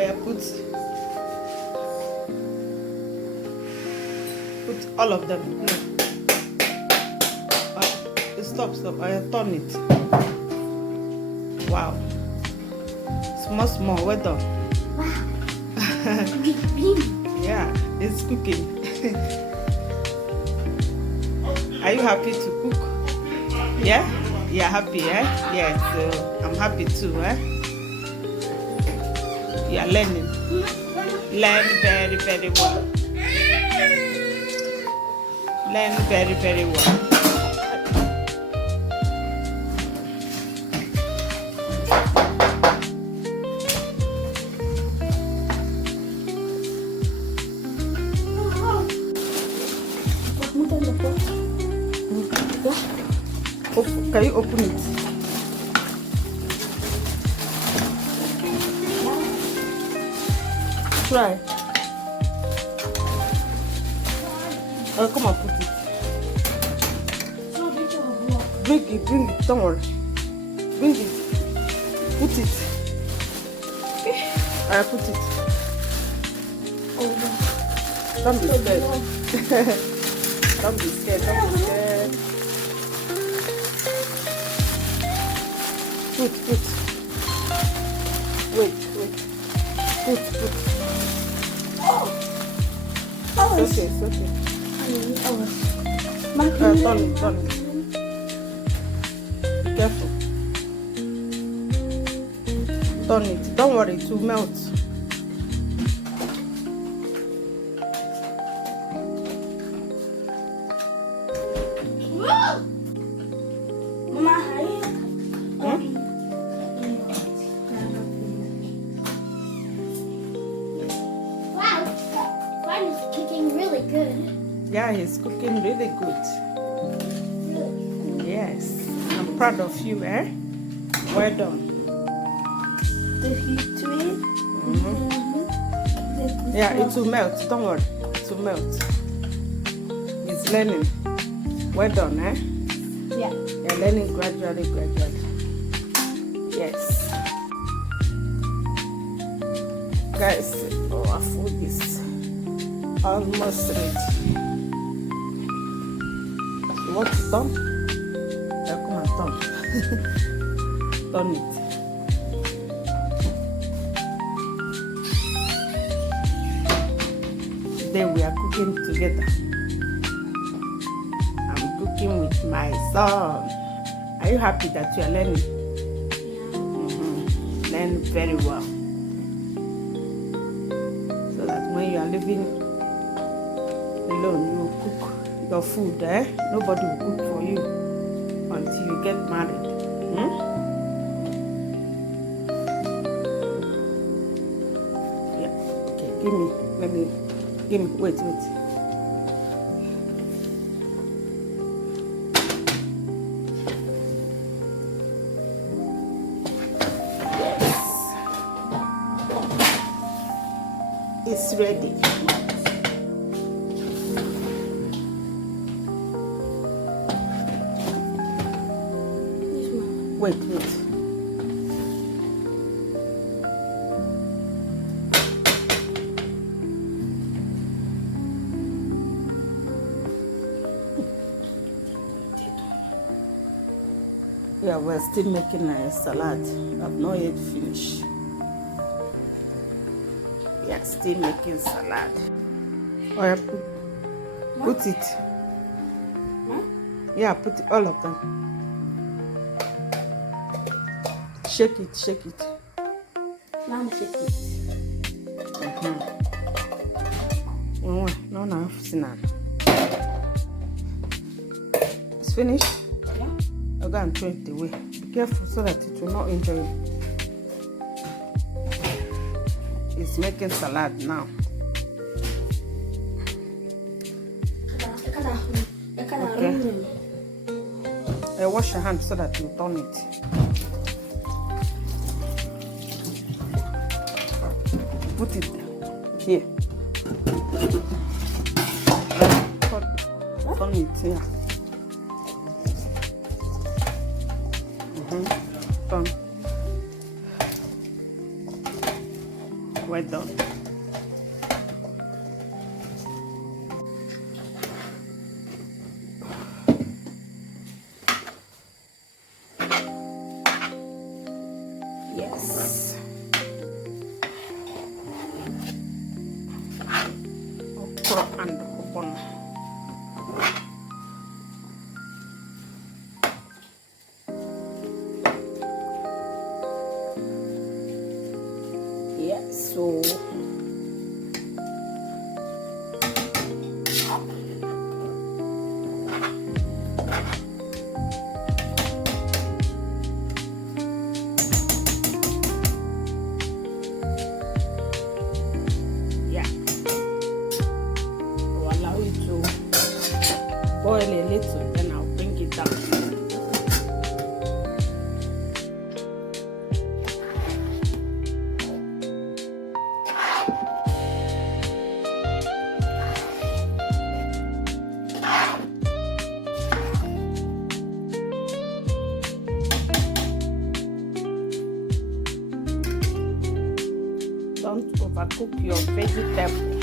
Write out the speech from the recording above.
yeah, put all of them. No. Stop. Oh yeah, turn it. Wow. Small. Well done. Wow. Yeah, it's cooking. Are you happy to cook? Yeah? You're happy, eh? Yeah, so I'm happy too, eh? You're learning. Learn very, very well. Learn very, very well. Can you open it? Try. Oh, come on, put it. Bring it. Don't worry. Bring it. Put it. I put it. Don't be scared. Don't be scared. Put. Wait. Put. It's okay. Turn it. Be careful. Turn it. Don't worry, it will melt. Mama, wow, Fran is cooking really good. Yeah, he's cooking really good. Yes. I'm proud of you, eh? Well done. The heat to it. Yeah, it will melt. Don't worry. It will melt. He's learning. Well done, eh? Yeah. You're learning gradually. Yes. Guys, our food is almost ready. You want to turn? Yeah, come and turn. Turn it. Today we are cooking together. I'm cooking with my son. Are you happy that you are learning? Yeah. Learn very well. So that when you are living alone, you will cook your food, eh? Nobody will cook for you until you get married. Yeah. Okay, give me. Wait. It's ready. Wait. Yeah, we're still making a salad. I've not yet finished. Yeah, still making salad. Oh, yeah, put it. Huh? Yeah, put all of them. Shake it. Mama, shake it. No, it's finished. Yeah. I'll go and throw it away. Be careful so that it will not injure you. It's making salad now. Okay. Wash your hands so that you turn it. Put it here. Turn it here. Turn. Well done. Yes. Okra and open. Yeah, so yeah, I'll allow it to boil a little, then I'll bring it down. Don't overcook your vegetable.